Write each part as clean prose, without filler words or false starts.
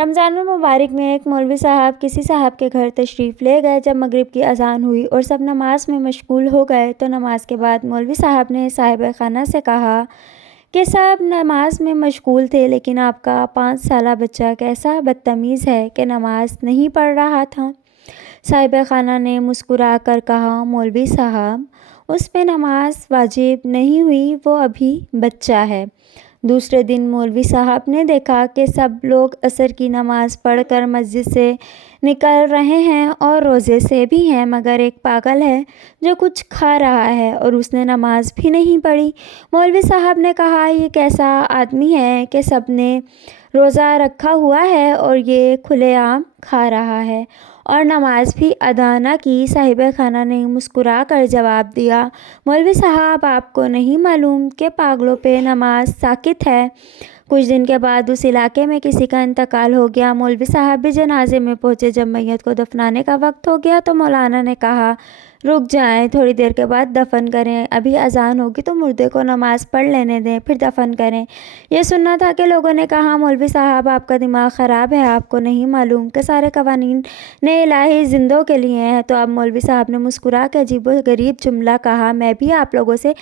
رمضان المبارک میں ایک مولوی صاحب کسی صاحب کے گھر تشریف لے گئے۔ جب مغرب کی اذان ہوئی اور سب نماز میں مشغول ہو گئے تو نماز کے بعد مولوی صاحب نے صاحب خانہ سے کہا کہ صاحب نماز میں مشغول تھے، لیکن آپ کا 5 سالہ بچہ کیسا بدتمیز ہے کہ نماز نہیں پڑھ رہا تھا۔ صاحب خانہ نے مسکرا کر کہا، مولوی صاحب، اس پہ نماز واجب نہیں ہوئی، وہ ابھی بچہ ہے۔ دوسرے دن مولوی صاحب نے دیکھا کہ سب لوگ عصر کی نماز پڑھ کر مسجد سے نکل رہے ہیں اور روزے سے بھی ہیں، مگر ایک پاگل ہے جو کچھ کھا رہا ہے اور اس نے نماز بھی نہیں پڑھی۔ مولوی صاحب نے کہا، یہ کیسا آدمی ہے کہ سب نے روزہ رکھا ہوا ہے اور یہ کھلے عام کھا رہا ہے اور نماز بھی ادا نہ کی۔ صاحب خانہ نے مسکرا کر جواب دیا، مولوی صاحب، آپ کو نہیں معلوم کہ پاگلوں پہ نماز ساقط ہے۔ کچھ دن کے بعد اس علاقے میں کسی کا انتقال ہو گیا۔ مولوی صاحب بھی جنازے میں پہنچے۔ جب میت کو دفنانے کا وقت ہو گیا تو مولانا نے کہا، رک جائیں، تھوڑی دیر کے بعد دفن کریں، ابھی اذان ہوگی تو مردے کو نماز پڑھ لینے دیں، پھر دفن کریں۔ یہ سننا تھا کہ لوگوں نے کہا، مولوی صاحب، آپ کا دماغ خراب ہے، آپ کو نہیں معلوم کہ سارے قوانین الہی زندوں کے لیے ہیں۔ تو اب مولوی صاحب نے مسکرا کے عجیب و غریب جملہ کہا، میں بھی آپ لوگوں سے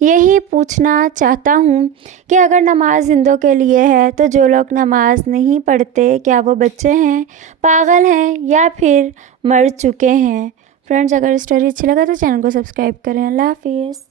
یہی پوچھنا چاہتا ہوں کہ اگر نماز زندوں کے لیے ہے تو جو لوگ نماز نہیں پڑھتے، کیا وہ بچے ہیں، پاگل ہیں یا پھر مر چکے ہیں؟ فرینڈز، اگر اسٹوری اچھی لگا تو چینل کو سبسکرائب کریں۔ اللہ حافظ۔